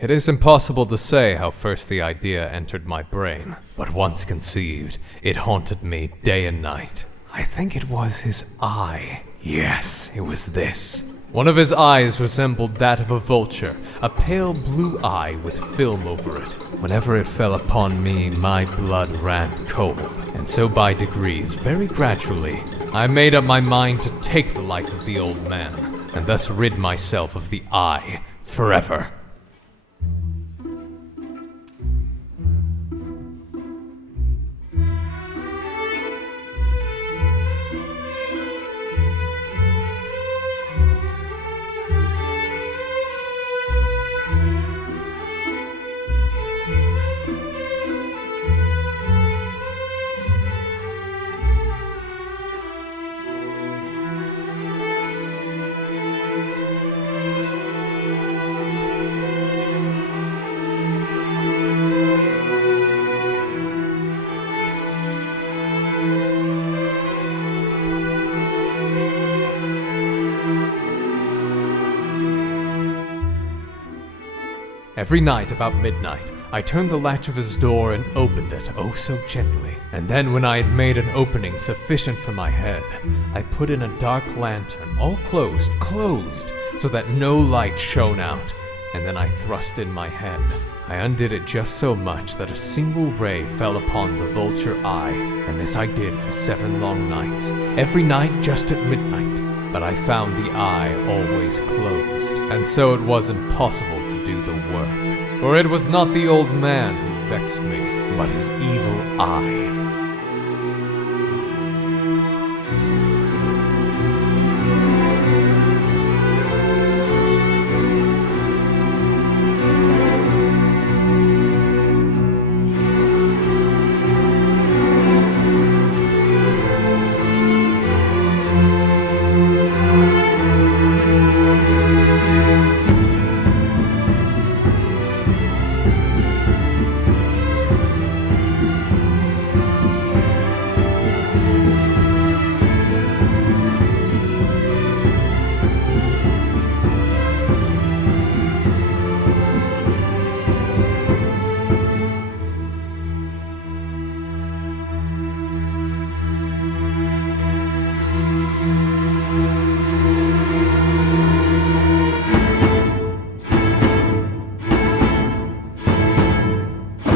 It is impossible to say how first the idea entered my brain, but once conceived, it haunted me day and night. I think it was his eye. Yes, it was this. One of his eyes resembled that of a vulture, a pale blue eye with film over it. Whenever it fell upon me, my blood ran cold, and so by degrees, very gradually, I made up my mind to take the life of the old man, and thus rid myself of the eye forever. Every night about midnight, I turned the latch of his door and opened it, oh so gently. And then when I had made an opening sufficient for my head, I put in a dark lantern, all closed, so that no light shone out. And then I thrust in my head. I undid it just so much that a single ray fell upon the vulture eye, and this I did for 7 long nights, every night just at midnight. But I found the eye always closed, and so it was impossible to do the work. For it was not the old man who vexed me, but his evil eye.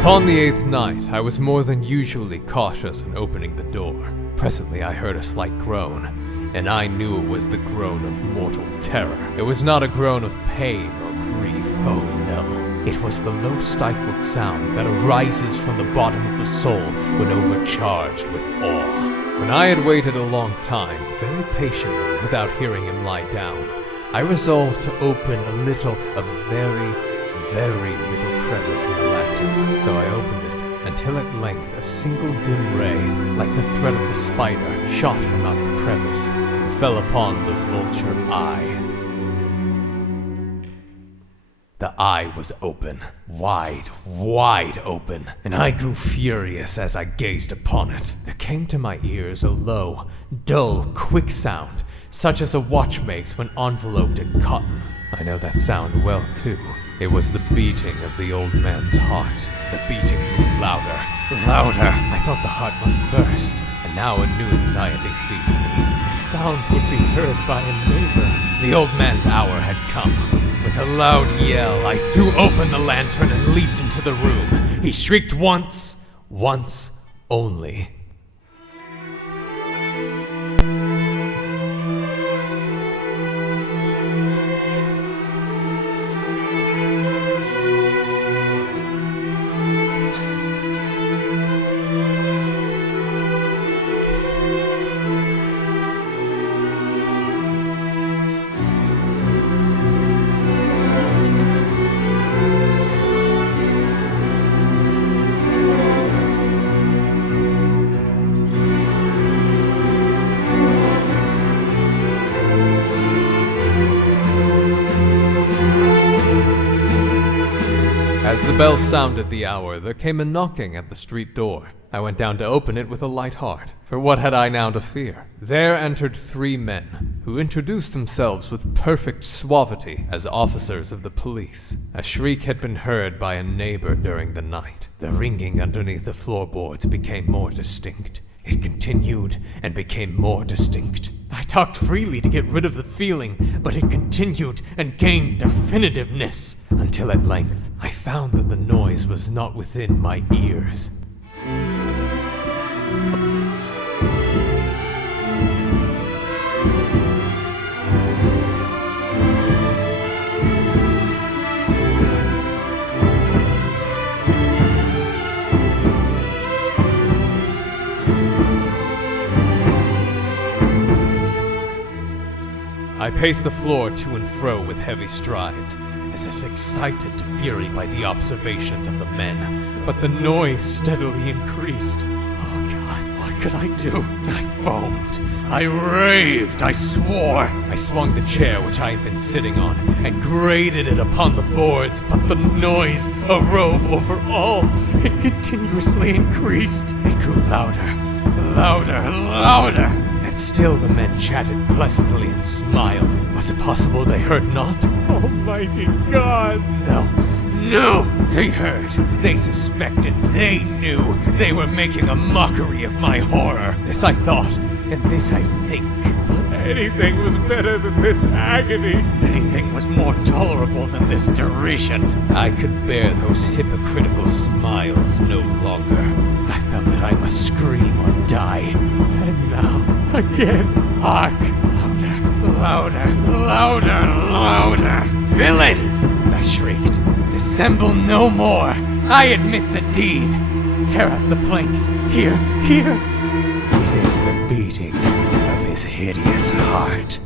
Upon the 8th night, I was more than usually cautious in opening the door. Presently I heard a slight groan, and I knew it was the groan of mortal terror. It was not a groan of pain or grief, oh no. It was the low stifled sound that arises from the bottom of the soul when overcharged with awe. When I had waited a long time, very patiently, without hearing him lie down, I resolved to open a very little crevice in the lantern. So I opened it, until at length a single dim ray, like the thread of the spider, shot from out the crevice, and fell upon the vulture eye. The eye was open, wide open, and I grew furious as I gazed upon it. There came to my ears a low, dull, quick sound, such as a watch makes when enveloped in cotton. I know that sound well, too. It was the beating of the old man's heart. The beating grew louder. I thought the heart must burst, and now a new anxiety seized me. The sound would be heard by a neighbor. The old man's hour had come. With a loud yell, I threw open the lantern and leaped into the room. He shrieked once only. As the bell sounded the hour, there came a knocking at the street door. I went down to open it with a light heart, for what had I now to fear? There entered 3 men, who introduced themselves with perfect suavity as officers of the police. A shriek had been heard by a neighbor during the night. The ringing underneath the floorboards became more distinct. It continued and became more distinct. I talked freely to get rid of the feeling, but it continued and gained definitiveness, until at length I found that the noise was not within my ears. I paced the floor to and fro with heavy strides, as if excited to fury by the observations of the men, but the noise steadily increased. Oh God, what could I do? I foamed. I raved. I swore. I swung the chair which I had been sitting on and grated it upon the boards, but the noise arose over all. It continuously increased. It grew louder, louder, louder. And still the men chatted pleasantly and smiled. Was it possible they heard not? Almighty God! No, they heard. They suspected. They knew. They were making a mockery of my horror. This I thought, and this I think. But anything was better than this agony. Anything was more tolerable than this derision. I could bear those hypocritical smiles no longer. I felt that I must scream or die. And now, again, hark! Louder, louder, louder! Villains! I shrieked. Dissemble no more! I admit the deed! Tear up the planks! Here! It is the beating of his hideous heart.